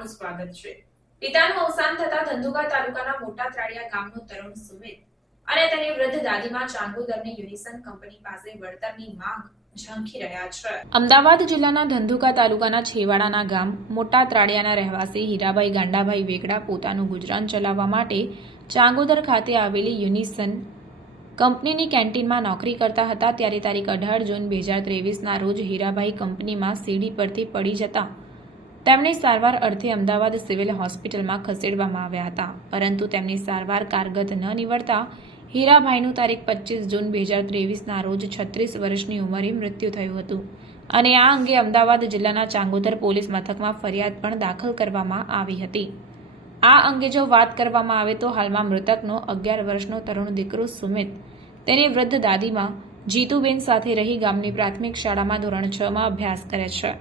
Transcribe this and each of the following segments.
આપનું સ્વાગત છે। પિતાનું અવસાન થતા ધંધુકા તાલુકાના મોટા ત્રાડિયા ગામનો તરુણ સુમિત અને તેની વૃદ્ધ દાદીમાં ચાંગોદરની યુનિસન કંપની પાસે વળતરની માંગ ઝંખી રહ્યા છે। અમદાવાદ જિલ્લાના ધંધુકા તાલુકાના છેવાડાના ગામ મોટા ત્રાડિયાના રહેવાસી હીરાભાઈ ગાંડાભાઈ વેગડા પોતાનું ગુજરાન ચલાવવા માટે ચાંગોદર ખાતે આવેલી યુનિસન કંપનીની કેન્ટીનમાં નોકરી કરતા હતા। ત્યારે તારીખ 18 જૂન 2023ના રોજ હીરાભાઈ કંપનીમાં સીડી પરથી પડી જતા તેમને સારવાર અર્થે અમદાવાદ સિવિલ હોસ્પિટલમાં ખસેડવામાં આવ્યા હતા, પરંતુ તેમની સારવાર કારગત ન નીવડતા હીરાભાઈનું તારીખ 25 જૂન 2023ના રોજ 36 વર્ષની ઉંમરે મૃત્યુ થયું હતું અને આ અંગે અમદાવાદ જિલ્લાના ચાંગોદર પોલીસ મથકમાં ફરિયાદ પણ દાખલ કરવામાં આવી હતી। આ અંગે જો વાત કરવામાં આવે તો હાલમાં મૃતકનો 11 વર્ષનો તરુણ દીકરો સુમિત તેની વૃદ્ધ દાદીમાં જીતુબેન સાથે રહી ગામની પ્રાથમિક શાળામાં ધોરણ 6માં અભ્યાસ કરે છે।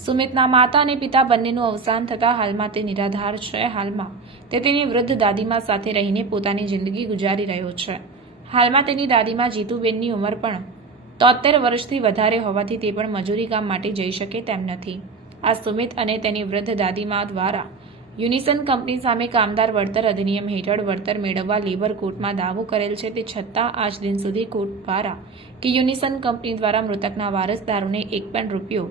સુમિતના માતા અને પિતા બંનેનું અવસાન થતાં હાલમાં તે નિરાધાર છે। હાલમાં તે તેની વૃદ્ધ દાદીમાં સાથે રહીને પોતાની જિંદગી ગુજારી રહ્યો છે। હાલમાં તેની દાદીમાં જીતુબેનની ઉંમર પણ 73 વર્ષથી વધારે હોવાથી તે પણ મજૂરી કામ માટે જઈ શકે તેમ નથી। આ સુમિત અને તેની વૃદ્ધ દાદીમાં દ્વારા યુનિસન કંપની સામે કામદાર વળતર અધિનિયમ હેઠળ વળતર મેળવવા લેબર કોર્ટમાં દાવો કરેલ છે। તે છતાં આજ દિન સુધી કોર્ટ દ્વારા કે યુનિસન કંપની દ્વારા મૃતકના વારસદારોને એક પણ રૂપિયો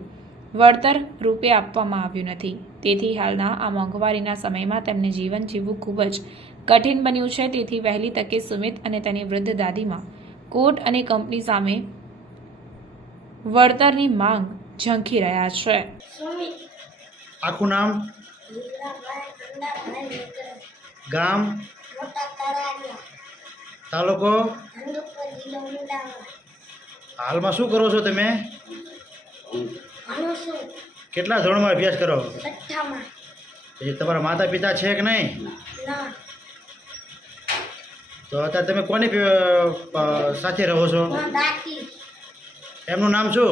વળતર રૂપે આપવામાં આવ્યું નથી। તેથી હાલના આ મોંઘવારીના સમયમાં તેમને જીવન જીવવું ખૂબ જ કઠિન બન્યું છે। તેથી વહેલી તકે સુમિત અને તેની વૃદ્ધ દાદીમાં કોર્ટ અને કંપની સામે વળતરની માંગ ઝંખી રહ્યા છે। આખું નામ, ગામ, તાલુકો, હાલમાં શું કરો છો તમે? કેટલા ધોરણમાં અભ્યાસ કરો? પછી તમારા માતા પિતા છે કે નહીં? તો અત્યારે તમે કોની સાથે રહો છો? એમનું નામ શું?